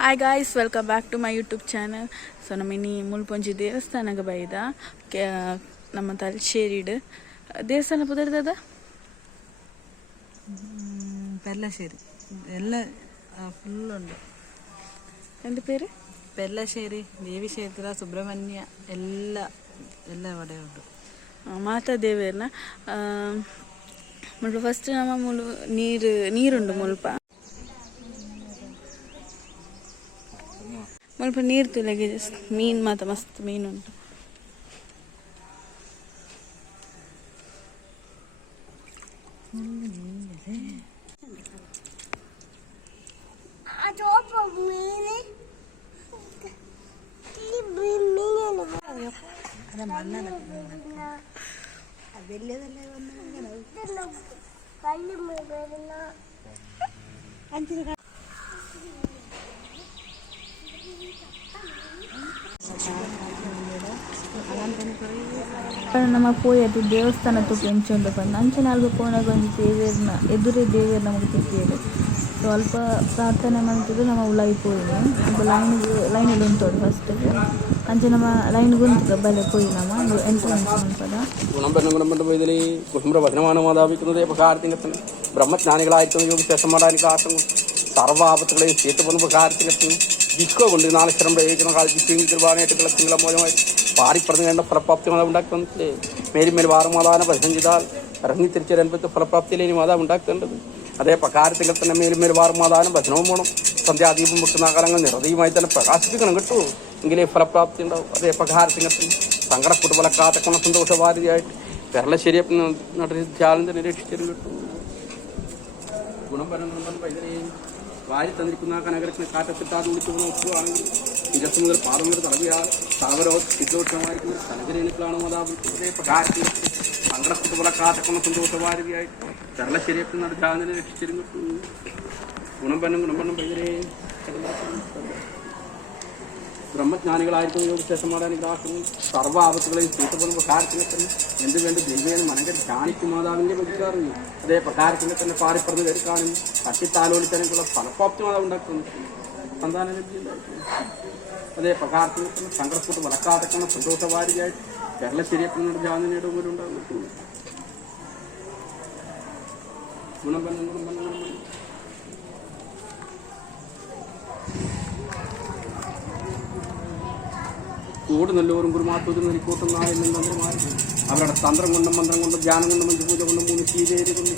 Hi guys, welcome back to my YouTube channel. So ನಮ್ಮ ಇನ್ನಿ ಮುಲ್ಪೊಂಜಿ ದೇವಸ್ಥಾನಕ್ಕೆ ಬೈದ ನಮ್ಮ ತಲಶೇರಿಡ್ ದೇವಸ್ಥಾನ ಪುದರ್ದದ ಪೆರ್ಲಶ್ശേരി ಎಲ್ಲ ಫುಲ್ ಉಂಟು. ಎಂತ ಪೇರು? ಪೆರ್ಲಶ್ശേരി ದೇವಿ ಕ್ಷೇತ್ರ, ಸುಬ್ರಹ್ಮಣ್ಯ ಎಲ್ಲ ಎಲ್ಲ ಒಡೆ ಉಂಟು. ಮಾತಾ ದೇವೇರ್ನ ಮುಲ್ಪ ಫಸ್ಟ್ ನಮ್ಮ ನೀರುಂಡು ಮುಲ್ಪ ನೀರು ತುಲೆಗೆ ಮೀನು ಮಾತ ಮಸ್ತ್ ಮೀನುಂಟು. ನಮ್ಮ ಪೋಯದು ದೇವಸ್ಥಾನ ತುಪ್ಪು ಎಂಚುಂಡು ಬಂದು ಅಂಚನೆ ಅಲ್ಪ ಪೋನಾಗ ಒಂದು ದೇವೇರ್ನ ಎದುರೇ ದೇವೇರ್ ನಮಗೆ ತಿಕ್ಕಿಯರು. ಸೊ ಅಲ್ಪ ಪ್ರಾರ್ಥನೆ ಮಾಡ್ತಿದ್ದು ನಮ್ಮ ಉಳಾಯಿ ಪೋಯಿನಿ ಅಂತ ಲೈನಲ್ಲಿ ಉಂಟೋಡು ಫಸ್ಟ್ ಅಂಚೆ ನಮ್ಮ ಲೈನ್ಗೆ ಉಂಟು ಬಲೆ ಪೋಯಿ ನಮ್ಮ ಎಂಟ್ರೆನ್ಸ್ ಉಂಟದ പോയതിൽ കുസുമ്ര ഭജനമാണ് മാതാപിക്കുന്നത് ഉപകാരത്തിനെത്തുന്നു. ബ്രഹ്മജ്ഞാനികളായിരിക്കുന്ന യോഗ ശേഷം മാടാനിക്ക് ആശങ്ക സർവ്വ ആപത്തുകളെയും തീർത്തുപോകുന്ന ഉപകാരത്തിനെത്തുന്നു. ജിക്ക കൊണ്ട് നാലക്ഷരം പ്രയോഗിക്കുന്ന കാലത്ത് ജിക്കുവെങ്കിൽ കൃപാനായിട്ട് തിളച്ചിങ്ങളെ മൂലമായി പാടിപ്പറഞ്ഞു വേണ്ട ഫലപ്രാപ്തി മാതാവ് ഉണ്ടാക്കുന്നത്. മേലിമേൽ വാറുമാതാവിനെ ഭജനം ചെയ്താൽ ഇറങ്ങി തിരിച്ചൊരനുഭവത്തിൽ ഫലപ്രാപ്തിയിലെ ഇനി മാതാവ് ഉണ്ടാക്കേണ്ടത്. അതേ പ്രകാരത്തിൽ തന്നെ മേലിമേൽ വാറുമാതാവിനും ഭജനവും വേണം. സന്ധ്യാദീപം വെക്കുന്ന കാലങ്ങൾ നിറതിയുമായി തന്നെ പ്രകാശിപ്പിക്കണം കിട്ടൂ, എങ്കിലേ ഫലപ്രാപ്തി ഉണ്ടാവും. അതേ പ്രകാരത്തിൽ സങ്കടപ്പെട്ട് ഫലക്കാത്തക്കണം സന്തോഷവാരിയായിട്ട് പെർലശ്ശേരി നടത്തി നിരീക്ഷിച്ചതും കിട്ടും. ഗുണം പരമ്പരം പൈതലെയും വാരി തന്നിരിക്കുന്ന കനകരത്തിന് കാറ്റത്തിട്ടാതെ വിളിച്ചു നോക്കുകയാണെങ്കിൽ ശിരസ് മുതൽ പാദം വരെ തടവിയാൽ താവരോ സിദ്ധോഷമായിരിക്കുന്ന കനകരേണുക്കളാണ് മാതാപിതാക്കളുടെ പ്രകാരത്തിൽ സങ്കടപ്പെട്ട് ഫലക്കാത്തക്കണം സന്തോഷവാരിയായിട്ട് പെർലശ്ശേരി നടത്തി രക്ഷിച്ചതും കിട്ടും. ഗുണം പന്നം പൈതലെയും ബ്രഹ്മജ്ഞാനികളായിരിക്കുന്ന യോഗശേഷം മാടാനിഗ്രാഹവും സർവ്വ ആപത്തുകളെയും തീർത്തുപോകുന്ന പ്രകാരത്തിനെ തന്നെ എന്ത് വേണ്ട ദൈവേന മനകരി ധ്യാനിക്കും മാതാവിൻ്റെ ഭജിക്കാറുണ്ട്. അതേ പ്രകാരത്തിനെ തന്നെ പാറിപ്പറന്ന് കേൾക്കാനും തട്ടിത്താലോലിക്കാനുള്ള ഫലപ്രാപ്തി മാതാവ് ഉണ്ടാക്കുന്നു. സന്താന ലബ്ധി ഉണ്ടായിരിക്കുന്നു. അതേ പ്രകാരത്തിനെ തന്നെ സങ്കടപ്പെട്ട് വളക്കാതെക്കണം സന്തോഷവാരിയായിട്ട് കേരളശ്ശേരിയപ്പനോട് ജാതിനയുടെ പോലും ഉണ്ടാകുന്നു. ഗുണം കൂട് നല്ലോരും ഗുരുമാത്തൂരും നെലിക്കൂട്ടും നായെന്നും തന്ത്രമാരും അവരുടെ തന്ത്രം കൊണ്ടും മന്ത്രം കൊണ്ടും ധ്യാനം കൊണ്ടും മഞ്ജുപൂജ കൊണ്ടും മൂന്ന് ശീലേരി കൊണ്ടും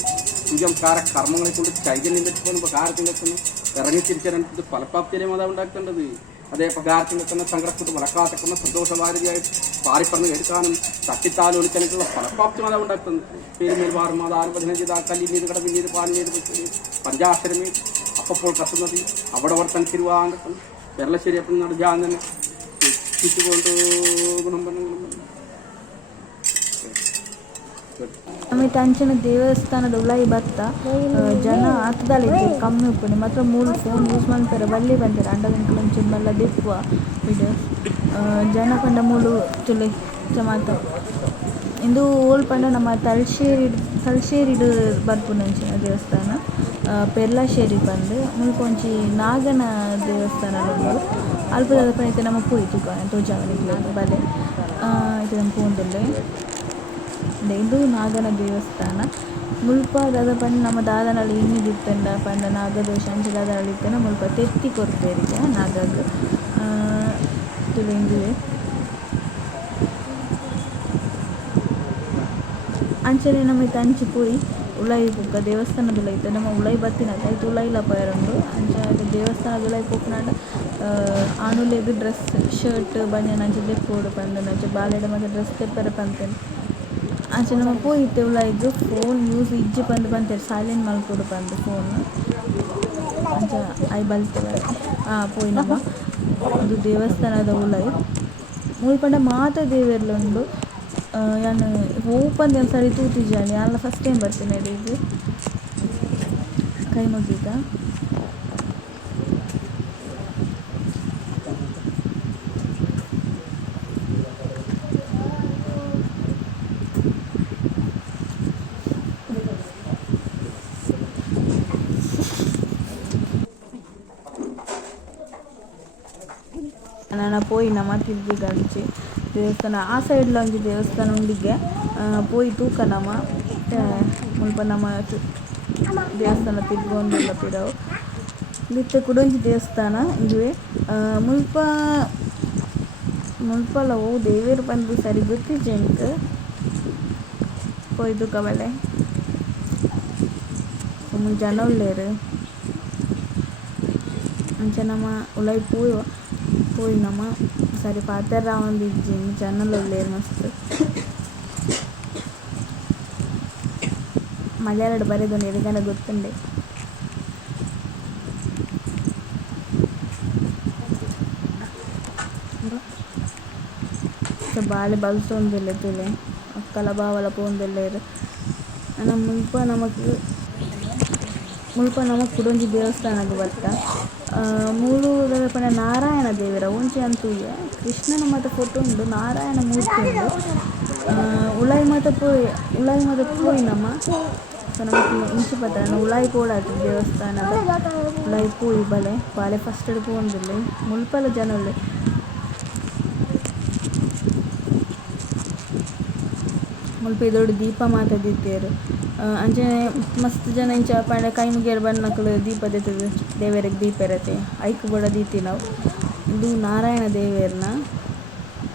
പൂജംകാര കർമ്മങ്ങളെ കൊണ്ട് ചൈതന്യം വെച്ചുപോകുന്ന പ്രകാരത്തിനെത്തുന്നു. ഇറങ്ങിത്തിരിച്ചതിനനുസരിച്ച് ഫലപ്രാപ്തിയിലെ മാതാവ് ഉണ്ടാക്കേണ്ടത്. അതേ പ്രകാരത്തിനെത്തുന്ന സങ്കടപ്പെട്ട് വളക്കാത്തക്കുന്ന സന്തോഷവാരിയായിട്ട് പാറിപ്പറന്ന് എടുക്കാനും തട്ടിത്താലോലിക്കാനുള്ള ഫലപ്രാപ്തി മാതാവ് ഉണ്ടാക്കുന്നത്. പേരുമേൽ വാറും മാതാവ് ഭജന ചെയ്താൽ കല്ലിനീത് കടവിനീത് പാലിനീത് പഞ്ചാക്ഷരമേ അപ്പോൾ കത്തുന്നത് അവിടെ വർത്തൻ തിരുവാങ്കട്ടം കേരളശ്ശേരി അപ്പം നടജാൻ തന്നെ ಆಮೇಲೆ ಅಂಚಿನ ದೇವಸ್ಥಾನದ ಉಳಾಯಿ ಬತ್ತ ಜನ ಹತ್ತದಲ್ಲಿದ್ದೆ ಕಮ್ಮಿ ಉಪ್ಪುನಿ ಮಾತ್ರ 3 ಫೋನ್ ಯೂಸ್ ಮಾಡ್ತಾರೆ ಬಲ್ಲಿ ಬಂತಾರೆ ಅಂಡ ಗಂಟಲು ಚಿನ್ನೆಲ್ಲ ದಿಪ್ಪುವ ವಿಡಿಯೋ ಜನ ಪಂಡ 3 ತುಲೆ ಜಮಾತ ಇಂದು ಓಲ್ ಪಂಡ ನಮ್ಮ ತಲಶೇರಿಡು ಬರ್ಪುನಂಚಿನ ದೇವಸ್ಥಾನ ಪೆರ್ಲಶ್ಶೇರಿ ಬಂದು ಮುಲ್ಪೊಂಚಿ ನಾಗನ ದೇವಸ್ಥಾನ ಉಂಡು ಅಲ್ಪ ಪೈತೆ ನಮ್ಮ ಪೋಯ್ತು ತೋಜಾವನಿಗೆ ಬಲೆ ಇದು ನಮ್ಮ ಪೋಂದುಲ್ಲೆ ಇದು ನಾಗನ ದೇವಸ್ಥಾನ ಮುಲ್ಪ ದಾದ ಪಂಡ ನಮ್ಮ ದಾದನಲ್ಲಿ ಇನ್ನಿದಿತ್ತಂಡ ಪಂಡ ನಾಗದೋಷ ಅಂಚೆ ದಾದನಲ್ಲಿ ಇತ್ತನ ಮುಲ್ಪ ತೆತ್ತಿ ಕೊಡ್ತೇರಿಗೆ ನಾಗಗ ತುಳಿಂದಿವೆ ಅಂಚನೆ ನಮಗೆ ತಂಚಿ ಪೋಯಿ ಉಳಾಯಿ ಪುಕ್ಕ ದೇವಸ್ಥಾನದ ಉಳಾಯಿತ್ತು ನಮ್ಮ ಉಳಾಯಿ ಬತ್ತಿನ ಆಯ್ತು ಉಳಾಯಿಲ ಪಯರಂಡು ಅಂಚ ದೇವಸ್ಥಾನದ ಉಳಾಯಿ ಪೋಕ್ನಾಂಡ ಆನುಲೆಗ್ ಡ್ರೆಸ್ ಶರ್ಟ್ ಬನ್ಯನ್ ಅಂಚೆ ದೆಪ್ಪೋಡು ಪಂದು ಅಂಚೆ ಬಾಲೆಡ ಮತ್ತೆ ಡ್ರೆಸ್ ತೆಪ್ಪರೆ ಪಂತೇನೆ ಅಂಚೆ ನಮ್ಮ ಪೋಯಿತ್ತೆ ಉಳಾಯಿದ್ದು ಫೋನ್ ಯೂಸ್ ಇಜ್ಜಿ ಪಂದು ಬಂತೇವೆ ಸೈಲೆಂಟ್ ಮಲ್ಕೊಡು ಪಂದು ಫೋನ್ ಅಂಚ ಐ ಬಲ್ತೇವೆ ಪೋಯಿ ನಮ್ಮ ಅದು ದೇವಸ್ಥಾನದ ಉಳಾಯಿ ಮುಲ್ಪಂಡ ಮಾತ ದೇವೆರ್ಲುಂಡು ಯಾನು ಓಪನ್ ಸರಿ ತೂತಿಜಾನಿ ಅಲ್ಲ ಫಸ್ಟ್ ಟೈಮ್ ಬರ್ತೀನಿ ಇದು ಕೈ ಮುಗೀಗ ನಾನು ಪೋಯಿ ನಮ್ಮ ತಿರ್ಗಿ ಗಂಜಿ ದೇವಸ್ಥಾನ ಆ ಸೈಡ್ಲ ಒಂಜಿ ದೇವಸ್ಥಾನ ಉಂಡಿಗೆ ಪೋಯಿ ತೂಕ ನಮ್ಮ ಮುಲ್ಪ ನಮ್ಮ ದೇವಸ್ಥಾನ ತಿರ್ಗೊಂಡುಲ್ಲ ಪಿರವು ನಿತ್ಯ ಕುಡೊಂಜಿ ದೇವಸ್ಥಾನ ಇದುವೆ ಮುಲ್ಪಲ ಓ ದೇವೇರು ಬಂದು ಸರಿ ಗೊತ್ತಿಜ್ಜೆಂಕ್ ಪೋಯಿ ತೂಕ ಬಲೆ ಜನ ಉಳ್ಳೇರು ಅಂಚೆ ನಮ್ಮ ಉಲಾಯಿ ಪೋಯಿ ನಮ್ಮ ಸರಿ ಪಾತೆರ ಒಂದು ಇಜ್ಜಿಂಗ್ ಜನಲ್ ಉಳ್ಳೇರು ಮಸ್ತ್ ಮಲಯಾಳಡ್ ಬರೆದು ಎಡಗನ ಗೊತ್ತುಂಡೆ ಬಾಳೆ ಬಲ್ಸೊಂದಿಲ್ಲ ತುಲೆ ಅಕ್ಕಲ ಬಾವಲ ಪೋಂದಿಲ್ಲೇರು ಮುಲ್ಪ ನಮಕ್ ಕುಡೊಂಜಿ ದೇವಸ್ಥಾನಗ್ ಬತ್ತ ಮೂಲು ಪಂಡ ನಾರಾಯಣ ದೇವರ ಒಂಚಿ ಅಂತೂಯೆ ಕೃಷ್ಣನ ಮಾತ ಫೋಟೋ ಉಂಡು ನಾರಾಯಣ ಮೂರ್ತಿ ಉಂಡು ಉಲಾಯಿ ಮಾತ ಪೋಯಿ ನಮ್ಮ ಸೊ ನಮಕ್ ಇಂಚಿ ಪತ್ತ ಉಲಾಯಿ ಪೋಡಾತು ದೇವಸ್ಥಾನದ ಉಲಾಯಿ ಪೋಯಿ ಬಲೆ ಬಾಲೆ ಫಸ್ಟ್ ಪೋಂದಿಲ್ಲ ಮುಲ್ಪಲ ಜನ ಉಳ್ಳೆ ಮುಲ್ಪ ಇದೊಡು ದೀಪ ಮಾತ ದಿತ್ತೇರು ಅಂಚೆ ಮಸ್ತ್ ಜನ ಇಂಚ ಪಂಡ ಕೈ ಮುಗಿಯರು ಬನ್ನಕ್ಲು ದೀಪ ದೆತ್ತದು ದೇವೇರಿಗೆ ದೀಪ ಇರತ್ತೆ ಐಕ್ ಕೂಡ ದೀತಿ ನಾವು ಇದು ನಾರಾಯಣ ದೇವೇರ್ನ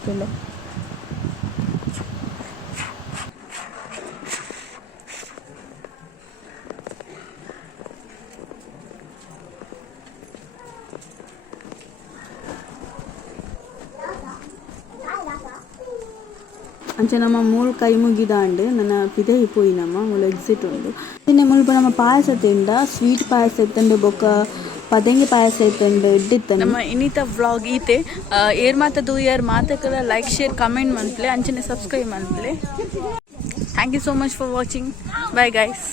ತುಲೆ ಅಂಚೆ ನಮ್ಮ ಮೂಲು ಕೈ ಮುಗಿದಾಂಡ್ ನನ್ನ ಪಿದೆ ಪೋಯಿ ನಮ್ಮ ಮೂಲು ಎಕ್ಸಿಟ್ ಉಂಡು ಇನ್ನೆ ಮುಲ್ಪ ನಮ್ಮ ಪಾಯಸ ತಿಂಡ ಸ್ವೀಟ್ ಪಾಯಸ ಇತ್ತಂಡು ಬೊಕ್ಕ ಪದಂಗಿ ಪಾಯಸ ಇತ್ತಂಡು ಇಡ್ಡಿತ್ತಂಡು ನಮ್ಮ ಇನ್ನಿತ ವ್ಲಾಗ್ ಈತೆ ಏರ್ ಮಾತ ದೂಯರ್ ಮಾತಕ್ಕೆಲ್ಲ ಲೈಕ್ ಶೇರ್ ಕಮೆಂಟ್ ಮನ್ಪ್ಲೆ ಅಂಚನೆ ಸಬ್ಸ್ಕ್ರೈಬ್ ಮನ್ಪ್ಲೆ thank you so much for watching bye guys.